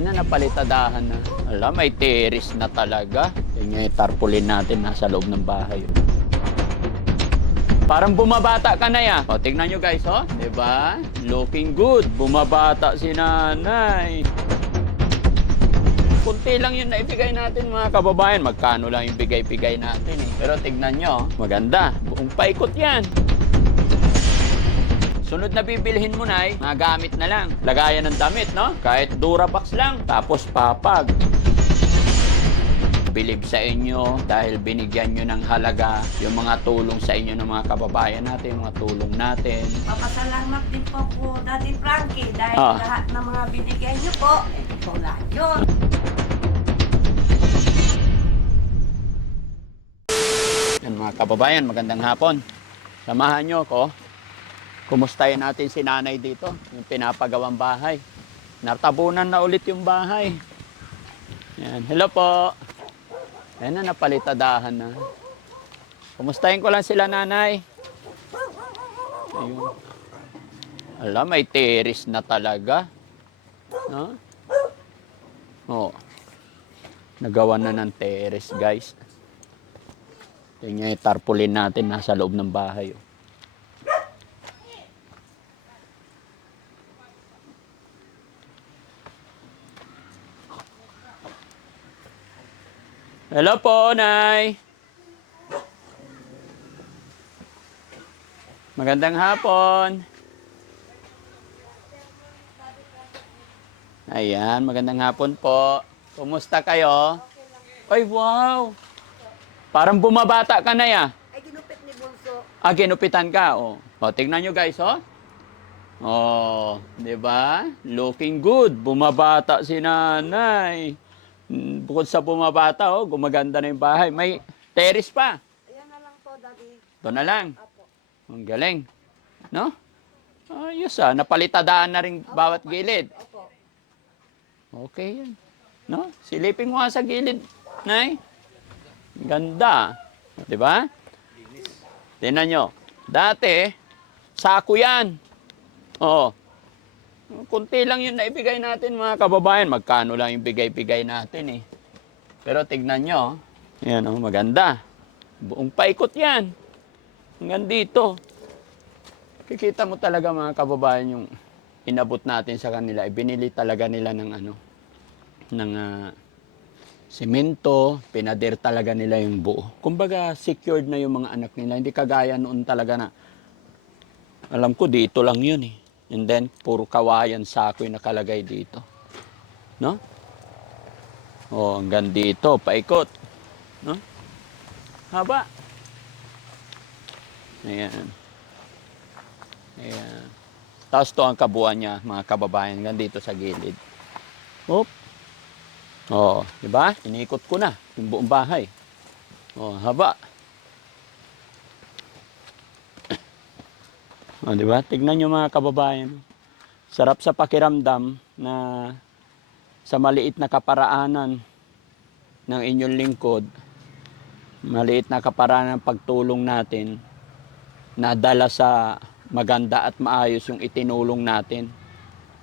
Ayan na, napalitadahan na. Alam, may terrace na talaga. Yan yung tarpaulin natin nasa loob ng bahay. Parang bumabata ka na ya. O, tignan nyo guys, oh. Diba? Looking good. Bumabata si nanay. Kunti lang yung naibigay natin mga kababayan. Magkano lang yung bigay-bigay natin eh. Pero tignan nyo, maganda. Buong paikot yan. Sunod na bibilhin mo na mga gamit na lang. Lagayan ng damit, no? Kahit Durabox lang. Tapos papag. Bilib sa inyo dahil binigyan nyo ng halaga yung mga tulong sa inyo ng mga kababayan natin, mga tulong natin. Papasalamat din po Daddy Frankie dahil lahat ng mga binigay nyo po, ito po lahat yun. Yan mga kababayan, magandang hapon. Samahan nyo ako. Kumustahin natin si nanay dito, yung pinapagawang bahay. Natabunan na ulit yung bahay. Yan. Hello po. Ayan na, napalitadahan na. Kumustahin ko lang sila, nanay. Ayun. Alam, may terrace na talaga. No? Oh. Nagawa na ng terrace, guys. Tingnan yung tarpaulin natin nasa loob ng bahay. Oh. Hello po, Nay. Magandang hapon. Ayan, magandang hapon po. Kumusta kayo? Ay, wow. Parang bumabata ka na ya. Ay, ginupit ni Bunso. Ah, ginupitan ka. Oh. O, tignan nyo guys, oh. Oh, di ba? Looking good. Bumabata si nanay. Bukod sa bumabata, oh, gumaganda na yung bahay. May terrace pa. Ayan na lang po, Daddy. Ito na lang. Apo. Ang galing. No? Ayos ah. Napalitadaan na rin bawat gilid. Opo. Okay yan. No? Silipin mo nga sa gilid, Nay. Ganda. Di ba? Tingnan nyo. Dati, sako yan. Oo. Kunti lang yung naibigay natin mga kababayan. Magkano lang yung bigay-bigay natin eh. Pero tignan nyo. Yan oh, maganda. Buong paikot yan. Hanggang dito. Kikita mo talaga mga kababayan yung inabot natin sa kanila. Ibinili talaga nila ng ano, ng semento, pinader talaga nila yung buo. Kumbaga, secured na yung mga anak nila. Hindi kagaya noon talaga na, alam ko, dito lang yun eh. And then, puro kawayan sako yung nakalagay dito. No? O, hanggang dito, paikot. No? Haba. Ayan. Ayan. Tapos to ang kabuuan niya, mga kababayan, hanggang dito sa gilid. Oop. Oh, di ba? Inikot ko na yung buong bahay. Oh, haba. Oh, di ba? Tignan niyo mga kababayan. Sarap sa pakiramdam na sa maliit na kaparaanan ng inyong lingkod, maliit na kaparaanan ng pagtulong natin, nadala sa maganda at maayos yung itinulong natin.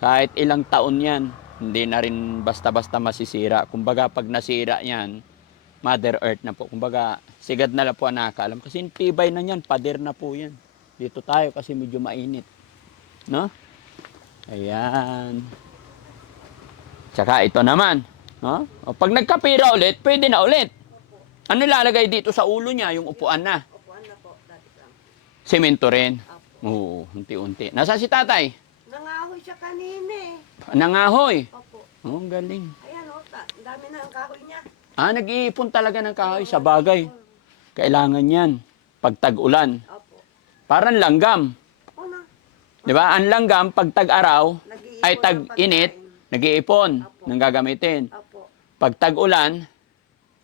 Kahit ilang taon yan, hindi na rin basta-basta masisira. Kumbaga, pag nasira yan, Mother Earth na po. Kumbaga, sigad na lang po ang nakakaalam. Kasi tibay na yan, pader na po yan. Dito tayo kasi medyo mainit. No? Ayan. Tsaka ito naman. No? O, pag nagkapira ulit, pwede na ulit. Ano lalagay dito sa ulo niya? Yung upuan na. Upuan na po, Daddy Frankie. Semento rin. Apo. Oo, unti-unti. Nasaan si tatay? Nangahoy siya kanina eh. Nangahoy. Opo. Oh, galing. Ayan o, dami na ang kahoy niya. Ah, nag-iipon talaga ng kahoy sa bagay. Kailangan yan. Pag tag-ulan. Opo. Parang langgam. O na. Di ba? Ang langgam, pag tag-araw, Nag-iipon ay ng tag-init, pagkain. nag-iipon Apo. ng gagamitin. Opo. Pag tag-ulan,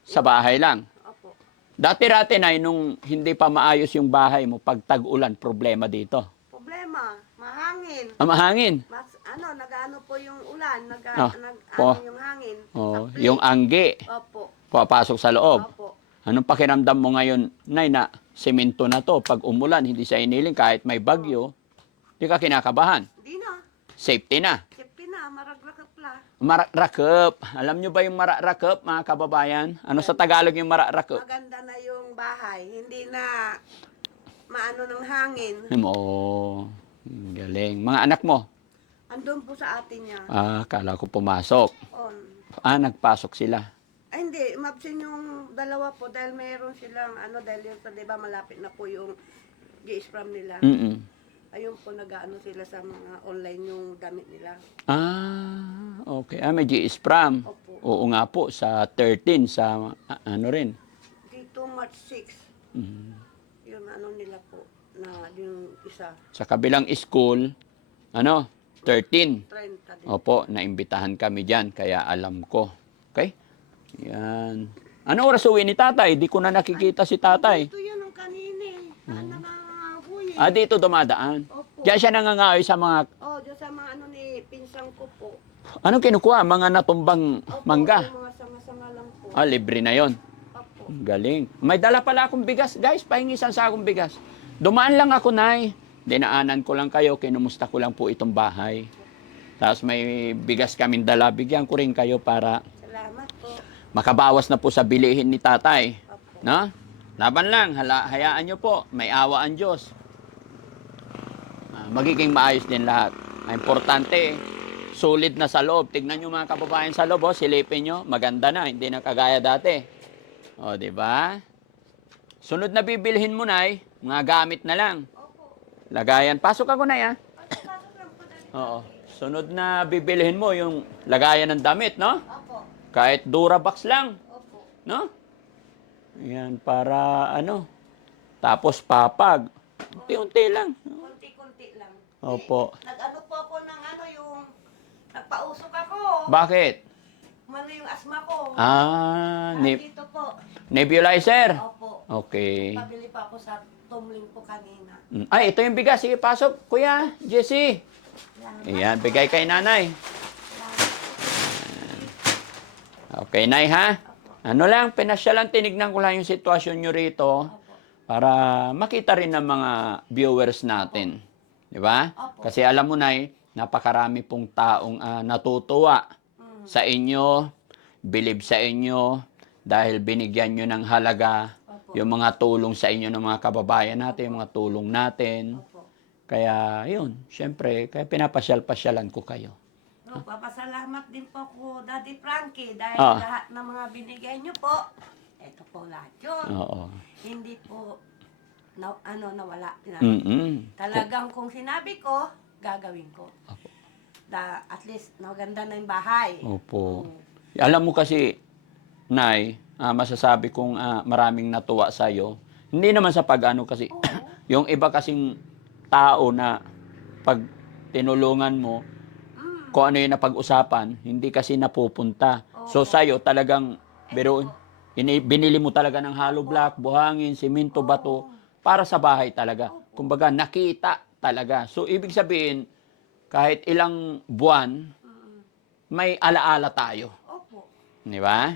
sa bahay lang. Opo. Dati-rati na nung hindi pa maayos yung bahay mo, pag tag-ulan, problema dito. Problema, mahangin. Mahangin. Mas, nag-ano po yung ulan, Ah, po. yung hangin. Oh, Sapli. yung anggi, Opo. papasok sa loob. Opo. Anong pakiramdam mo ngayon, Nay, na semento na to? Pag umulan, hindi siya iniling, kahit may bagyo, di ka kinakabahan. Di na. Safety na. Siyempre na, maraglakap la. Mararakep. Alam nyo ba yung mararakep, mga kababayan? Ano sa Tagalog yung mararakep? Maganda na yung bahay. Hindi na maano ng hangin. Oo. Galing. Mga anak mo? Andun po sa atin niya. Kala ko pumasok. On. Nagpasok sila. Ay, hindi. Mabsin yung dalawa po dahil meron silang, dahil yung sa, di ba, malapit na po yung GS from nila. Mm-mm. Ayun po, nag-ano sila sa mga online yung damit nila. Okay. May GS Pram. Opo. Oo nga po, sa 13, sa ano rin. Dito, March 6. Mm. Yung nila po, na yung isa, Sa kabilang school, 13. 30 din. Opo, naimbitahan kami dyan, kaya alam ko. Okay? Yan. Ano oras uwi ni tatay? Di ko na nakikita si tatay. Ito yun ang kanina eh. Nangangahoy eh. Dito dumadaan. Opo. Diyan siya nangangahoy sa mga... Diyan sa mga ni pinsang ko po. Anong kinukuha? Mga natumbang Opo, mangga. yung mga sanga-sanga lang po. Libre na yon. Opo. Galing. May dala pala akong bigas. Guys, pahingi isang sakong bigas. Dumaan lang ako, Nay. Dinaanan ko lang kayo. Kinumusta ko lang po itong bahay. Tapos may bigas kaming dala. Bigyan ko rin kayo para Salamat po. makabawas na po sa bilihin ni tatay. Opo. No? Laban lang. Hayaan nyo po. May awa ang Diyos. Magiging maayos din lahat. Importante, solid na sa loob. Tignan nyo mga kababayan sa loob. Silipin nyo. Maganda na. Hindi na kagaya dati. Di ba? Sunod na bibilhin mo, Nay, mga gamit na lang. Opo. Lagayan. Pasok ako, Nay, ha? Pasok lang po dali. Oo. Sunod na bibilhin mo yung lagayan ng damit, no? Opo. Kahit Durabox lang, Opo. no? Yan, para Tapos papag. Unti-unti lang. Kunti-kunti lang. Opo. Nag-ano po ako ng yung nagpausok ako. Bakit? Yung asma ko. Dito po. Nebulizer. Opo. Okay. Pabili pa ako sa tumbling po kanina. Ay, ito yung bigas. Sige, pasok. Kuya, Jessie. Ayan, bigay kay nanay. Okay, Nay, ha? Ano lang, pinasyalan, tinignan ko lang yung sitwasyon nyo rito para makita rin ng mga viewers natin. Di ba? Kasi alam mo, Nay, napakarami pong taong natutuwa sa inyo, believe sa inyo, dahil binigyan nyo ng halaga yung mga tulong sa inyo ng mga kababayan natin, yung mga tulong natin. Opo. Kaya, yun, syempre, kaya pinapasyal-pasyalan ko kayo. Papasalamat din po ko, Daddy Frankie, dahil Ah. lahat ng mga binigay niyo po, ito po lahat yun. Oo. Hindi po, nawala. Mm-mm. Talagang kung sinabi ko, gagawin ko. At least, maganda na yung bahay. Opo. Alam mo kasi, Nay, masasabi kong maraming natuwa sa'yo. Hindi naman sa pag-ano kasi, Oo. yung iba kasing tao na pag tinulungan mo, kung ano yung napag-usapan, hindi kasi napupunta. So sa'yo talagang, binili mo talaga ng hollow block, buhangin, simento, bato, para sa bahay talaga. Kumbaga, nakita talaga. So ibig sabihin, kahit ilang buwan, may alaala tayo. Opo. Di ba?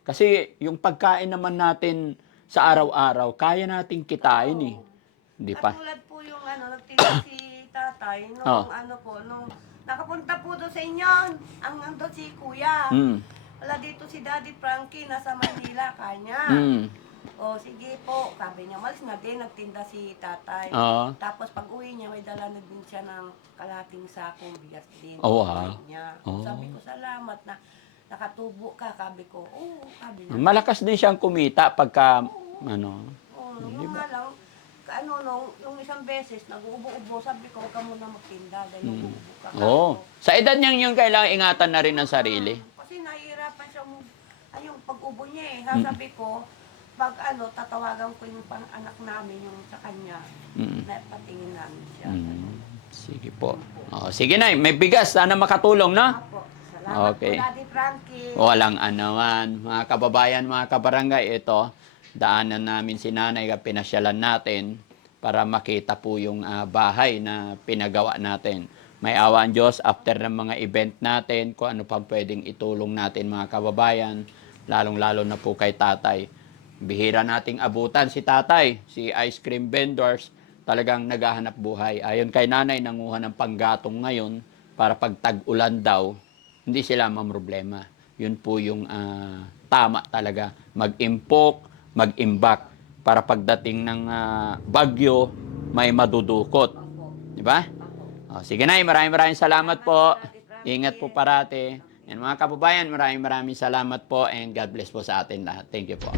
Kasi yung pagkain naman natin sa araw-araw, kaya nating kitain eh. Di pa? Katulad po yung nagtinda si tatay, nung nung nakapunta po doon sa inyo, ang ando si kuya. Wala dito si Daddy Frankie, nasa Manila, kanya. Sige po, sabi niya, malis na din, nagtinda si tatay. Tapos pag uwi niya, may dala na din siya ng kalahating sakong bigas din. Wow. Niya. Sabi ko, salamat na nakatubo ka, sabi ko. Sabi niya. Malakas din siyang kumita pagka, Yung nga lang, yung isang beses, nag-uubo-ubo, sabi ko, huwag ka muna magtinda, dahil nag-uubo ka. Sa edad niyang yung kailangan ingatan na rin ang sarili. Kasi nahihirapan siya yung pag-ubo niya eh. Sabi ko, pag tatawagan ko yung pang-anak namin, yung sa kanya, na patingin namin siya. Sige po. Sige na, may bigas. Sana makatulong, no? Apo, salamat Okay. po, Daddy Frankie. Walang anuman. Mga kababayan, mga kabarangay, ito, daanan namin si nanay, pinasyalan natin para makita po yung bahay na pinagawa natin. May awa ang Diyos after ng mga event natin, kung ano pang pwedeng itulong natin mga kababayan, lalong-lalo na po kay tatay. Bihira nating abutan si tatay, si ice cream vendors, talagang naghahanap buhay. Ayon kay nanay, nanguha ng panggatong ngayon para pag tag-ulan daw, hindi sila mamroblema. Yun po yung tama talaga. Mag-impok, mag-imbak para pagdating ng bagyo, may madudukot. Opo. Di ba? Opo. Sige na, maraming salamat po. Daddy Frankie. Ingat po parati. And mga kababayan, maraming salamat po and God bless po sa atin lahat. Thank you po.